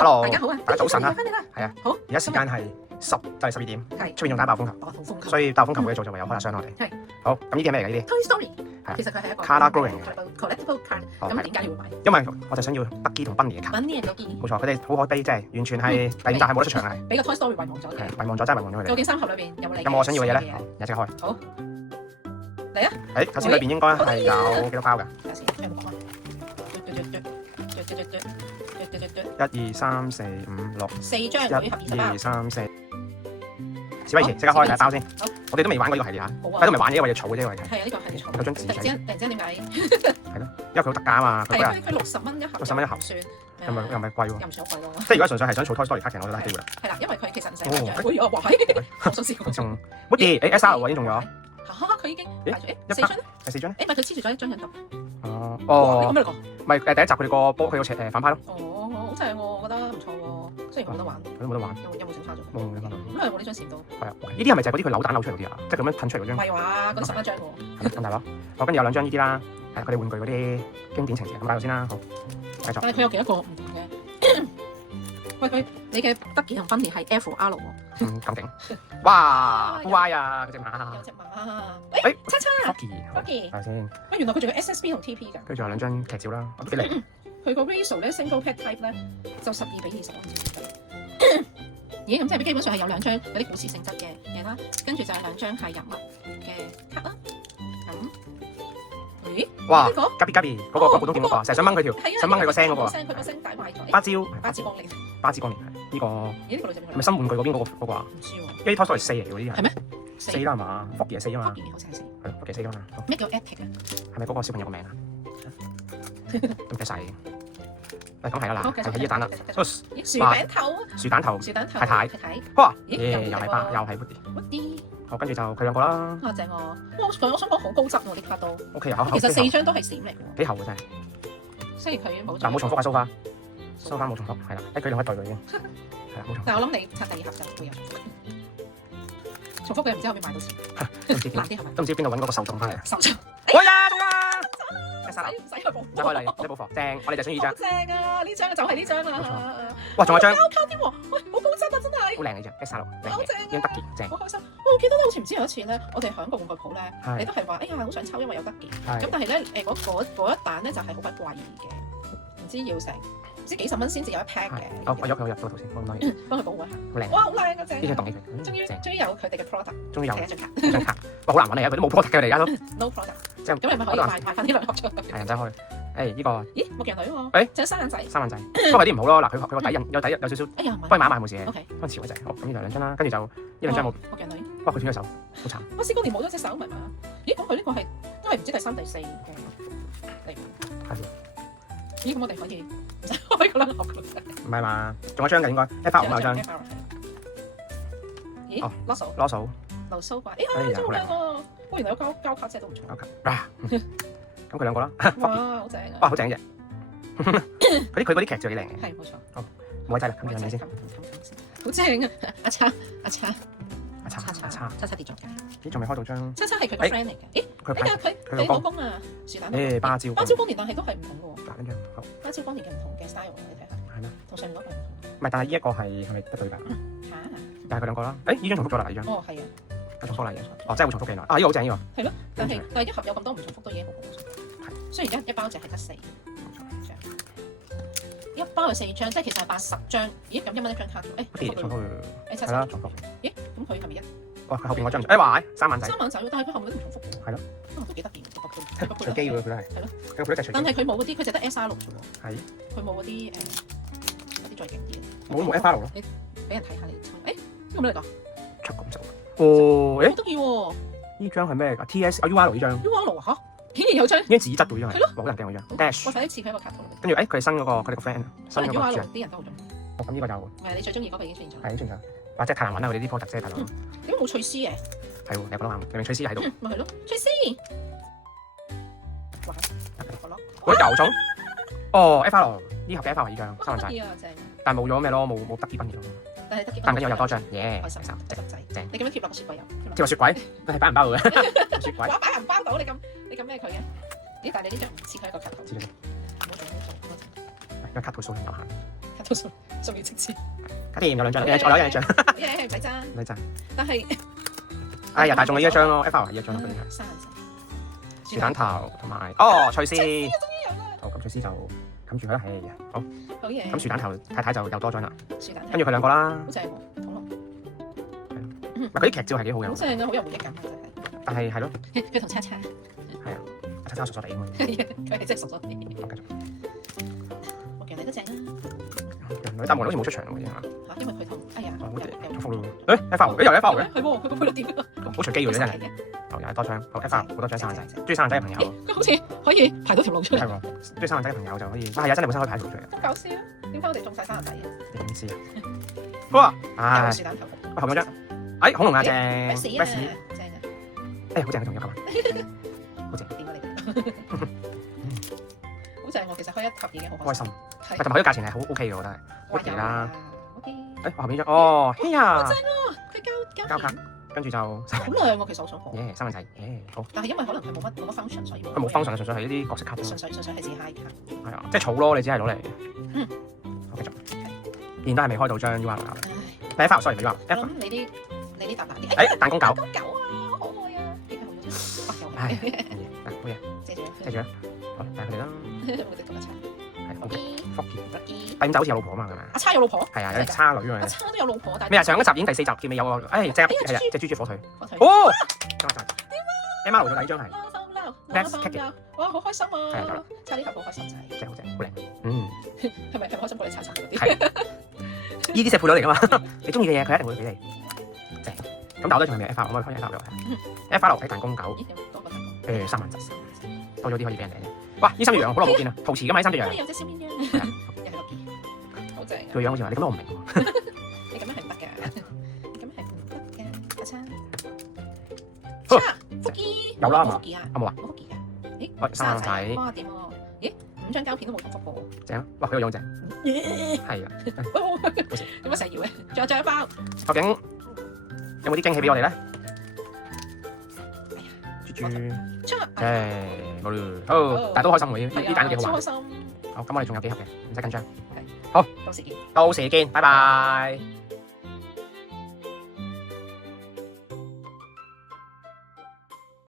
Hello，大家好啊，大家早晨啊，翻嚟啦，係啊，好，而家時間係12點，係出面仲打爆風球，爆風球，所以爆風球冇嘢做就唯有開下箱我哋。係，好，咁呢啲係咩嚟㗎？呢啲 Toy Story，係其實佢係一個 Color Growing 嘅 collectible card，哦咁點解你會買？因為我就想要 Ducky 同 Bunny 嘅卡，揾啲人嗰件，冇錯，佢哋好可悲，即係完全係第五集係冇得出場嘅，俾個 Toy Story 遺忘咗係嘅。遺忘咗，真係遺忘咗佢哋。究竟3盒裏邊有冇你？有冇我想要嘅嘢咧？好，而家即刻開。好，嚟啊！誒，頭先裏邊應該係有幾多包㗎？睇下先，有冇講啊1、2、3、4、5、6。 4張每盒20包。 1、2、3、4。史威慈，即刻開第一包先。好，我哋都未玩過呢個系列嚇，好啊但係都未玩嘅，因為要儲嘅啫，因為係啊，呢個係錯。有張紙仔，突然之間點解？係咯，因為佢好特價啊嘛，佢嗰日係佢60蚊一盒， 60蚊一盒算又唔係貴喎，又唔算好貴咯。即係如果純粹係想儲 Toy Story 卡，其實我覺得係機會啦。係啦，因為佢其實唔使哦買張。哎呀，哇！我想試過。仲 Woody，誒 SR 喎已經中咗，嚇！佢已經買咗一4張咧？第4張咧？誒，咪佢黐住咗一張喺度。哦哇！你講咩嚟講？咪第一集佢哋個波佢個反派咯，哦，好正喎，我覺得唔錯喎。雖然我冇得玩，佢都冇得玩，有冇整差咗？冇冇得玩。咁係我呢張閃到，係啊，呢啲係咪就係嗰啲佢扭蛋扭出嚟嗰啲啊？即係咁樣噴出嚟嗰唔張，係話嗰啲11張喎。咁大咯。我跟住有兩張呢啲啦，係佢哋玩具嗰啲經典情節，咁擺度先啦。好，繼續。但係佢有幾多個唔同嘅？喂，你嘅德健同芬尼係 FR 喎。咁勁！哇，好歪啊嗰隻馬。有隻馬。誒，叉叉 Foggy，睇下先。喂，原來佢仲有 SSB 同 TP 㗎。跟住仲有兩張劇照啦，我都幾靚。佢個 ratio 咧 single pack type 咧就12:20。咦，咁即係基本上係有2張有啲故事性質嘅嘢啦，跟住就有2張係人物嘅卡啦。咁，咦？哇呢個！Gabi 嗰個普通劍嗰個，成日想掹佢條，想掹佢個聲嗰個。佢個聲帶埋台。芭蕉，巴之光年。巴之光年係呢個咦？呢個女仔邊個係咪新玩具嗰邊嗰個啊？唔知喎。呢啲 Toy Story 4嚟嘅喎，呢啲係咩4啦係嘛？Foggy 係4啊嘛， Foggy 好似係4。係咯，Foggy 4啊嘛。好咩叫 Attic 啊？係咪嗰個小朋友個名啊？都唔記得晒。誒咁係啦好，嗱，繼續就係呢蛋啦。咦，薯餅頭。樹蛋頭，薯蛋頭。太太太。哇！咦耶，又係巴，又係 Woody。乜啲？好，跟住就佢兩個啦。啊正喎！我想講好高質喎啲卡都。 OK 啊，其實4張都係閃嚟喎。幾厚嘅真係。雖然佢冇。嗱冇重複啊，收翻冇重複，係啦，佢兩個對佢已經係啦冇重複。但係我諗你拆第2盒就會有重複。重複嘅唔知可唔可以買到錢？都唔知難啲係咪？都唔知邊度揾嗰個受眾翻嚟。手獎。喂呀，中啦！唔使去補。唔使開嚟，唔使補貨，正！我哋就中意呢張。好正啊！呢張就係呢張啊！哇，仲有張膠卡添喎，喂，好高質啊，真係。好靚嘅張 S 六，靚嘅，好正啊已經得嘅，正。好開心。我記得咧，好似唔知有一次咧，我哋喺個玩具鋪咧，係你都係話，哎呀，好想抽，因為有得件。係咁但係咧，嗰一彈咧就係好鬼貴嘅，唔知要成唔知幾十蚊先至有一 pack 嘅。我入到圖先，冇咁多嘢，幫佢保護一下。好靚。哇，好靚啊，正。呢張動起佢，終於有佢哋嘅 product。終於有第一張卡。張卡。哇，好難揾嚟啊！佢都冇 product 嘅，佢哋而家都。 No product。即係咁你咪可以賣翻呢2盒出去。係人仔開。誒呢個，咦，牧羊女喎。誒仲有3眼仔。三眼仔，不過有啲唔好咯。嗱，佢個底印有少少，哎呀，幫佢買埋冇事嘅， OK。幫佢潮一陣。好，咁呢就兩張啦，跟住就呢兩張冇。牧羊女。哇，佢斷咗手，好慘。我試過年冇咗隻手，明嘛？咦，咁佢呢個係都係唔知第3、第4嘅嚟。係。咦，咁我哋可以唔使開個啦，學佢。唔係嘛？仲有張嘅應該，F 有張。咦？哦攞數。攞數。流蘇怪。哎呀，真好靚喎！哇，原來有膠卡車都唔錯。膠卡。咁佢兩個啦。哇，好正啊！哇，好正嘅啫。佢嗰啲劇照幾靚嘅。係冇錯。好，冇位仔啦，冚住係咪先？好正啊！阿叉跌咗。咦，仲未開到張？叉係佢個 friend 嚟嘅。咦？佢哎呀，佢老公啊，樹蛋。芭蕉。芭蕉光年，但係都係唔同嘅喎。嗱，呢張好。芭蕉光年嘅唔同嘅 style，你睇下。係咩？同上面嗰個唔同。唔係，但係呢一個係咪得對白？嚇！但係佢兩個啦。誒，呢張重複咗啦，呢張。哦，係啊。重複啦，哦，真係會重複嘅原來。啊，呢個好正呢個。係咯，但係一盒有咁多唔重複都已經好好。係。雖然一包就係得4張，一包有4張，即係其實係80張。咦？咁1蚊一張卡喎？誒，重複。誒，係啦，重複。咦？咁佢係咪1？哇！佢後邊嗰張，誒話三眼仔。3眼仔喎，但係佢後面都唔重複喎。係咯。都幾得意嘅，隨機喎，佢都係。係咯。佢都係隨機。但係佢冇嗰啲，佢就得 SR6啫喎。係。佢冇嗰啲再勁啲嘅。冇 FR 咯。你俾人睇下你抽。誒，呢個咩嚟㗎？出咁就。哦，誒。好得意喎！呢張係咩㗎 ？TS 啊 UR 呢張。 UR 嚇，竟然有張。呢張紙質喎，呢張係。好難訂嗰張。Dash。我睇一次佢喺個卡套裏面。跟住誒，佢哋新嗰個，佢哋個 friend 新嗰個 UR 啲人都好中意。哦，咁呢個就唔係你最中意嗰個已經出現咗。係出現咗。哇！真係太難揾啦，佢哋啲 product 真係太難。點解冇翠絲嘅？係喎，你覺得啱，明明翠絲喺度。咪係咯，翠絲。哇！嗰啲油種。哦 FR 呢盒嘅 FR 呢張三眼仔。得啊，正。但係冇咗咩咯，冇得啲賓嘅咯。但係得幾？但緊要有多張，耶！開心三隻仔，正。你咁樣貼落個雪櫃入。貼落雪櫃，佢係擺銀包嘅。雪櫃。哇！擺銀包到你咁咩佢嘅？咦？但係你呢張唔似佢一個卡套。知道。唔好做，唔好做，唔好做。因為卡套數量有限。卡套數。仲要直接，搞掂有兩張，我有一張，唔使爭。唔使爭。但係，哎呀，但係仲有呢一張咯，FR 係呢一張咯，嗰啲係。生樹蛋頭同埋哦翠絲，終於有啦，好咁翠絲就冚住佢啦，係好。好嘢。咁樹蛋頭太太就又多張啦，樹蛋頭，跟住佢兩個啦。好正喎，恐龍。唔係嗰啲劇照係幾好嘅，好正啊，好有回憶感啊，真係。但係係咯，佢同叉叉，係啊，叉叉傻傻地咁樣。佢係真係熟咗啲。好繼續。木羊你都正啦，人女但係好似冇出場喎，啲係嘛？因為佢同哎呀，好有祝福咯。誒 FR 又 FR 嘅，係喎，佢個配率點啊？好隨機嘅真係。又係多張，好 FR 好多張生人仔，中意生人仔嘅朋友。佢好似可以排到條路出嚟，係喎，中意生人仔嘅朋友就可以。係啊，真係本身可以排條路出嚟。好搞笑啊！點解我哋種晒生人仔嘅？你點知啊？哇！唉有，樹蛋頭，後面張，哎恐龍啊正，咩事啊？咩事？正啊！誒好正，仲有咁啊，好正，點啊你哋？好正喎！其實開一盒已經好開心。係同埋佢個價錢係好 OK 嘅，我覺得係。哇 OK 啦。 ，OK。誒我後面張，哦，嘿呀，佢交膠卡，跟住就好靚喎！其實我想講，耶生人仔，耶好。但係因為可能佢冇乜 function，所以佢冇 function，純粹係呢啲角色卡啫嘛。純粹係自 high 卡。係啊，即係草咯，你只係攞嚟。嗯。好繼續。現都係未開到張 UR 卡。唉，第一 file sorry 唔係 UR。我諗你啲大大啲。誒彈弓狗。彈弓狗啊，好可愛啊！幾好咗。哇，又唉，係。好嘢，借住，記住啦。好，帶佢哋啦。我哋咁一齊。係 OK。福建。Lucky。第五集好似有老婆啊嘛，係咪？阿叉有老婆？係啊，有隻叉女啊阿。叉都有老婆，但係咩啊？上一集已經第4集，見未有個？誒，隻係啊，隻豬豬火腿。我睇。哦。點啊？M R 做第二張係。Next kick 哇，好開心係啊有啦啊！叉呢頭好開心仔，真係好正，好靚。嗯。係咪開心過你叉叉嗰啲？係。呢啲隻配女嚟噶嘛？你中意嘅嘢，佢一定會俾你。正。咁但我都仲係未 F R，我可以開 F R 俾我睇。F R 睇彈弓狗，咦，有多個彈弓。 3萬隻，多咗啲可以俾人哋嘅。哇！呢三隻羊好耐冇見啦，陶瓷咁喺三隻羊。有隻小綿羊，又係 Lucky，好正啊！個樣好似話你咁樣我唔明喎。你咁樣係唔得㗎，你咁樣係唔得㗎，阿叉。好叉，福基有啦係嘛福基啊，有冇啊？冇福基㗎。咦，喂生仔哇掂喎！咦，5張膠片都冇重複過正啊！哇，佢個樣正。係啊。喎。點解成日要嘅？仲有最後一包。究竟有冇啲驚喜俾我哋咧？豬豬。出誒，冇咯。好，但係都開心喎，呢蛋都幾好玩。超開心。好，咁我哋仲有幾盒嘅，唔使緊張。好，到時見。到時見，拜拜。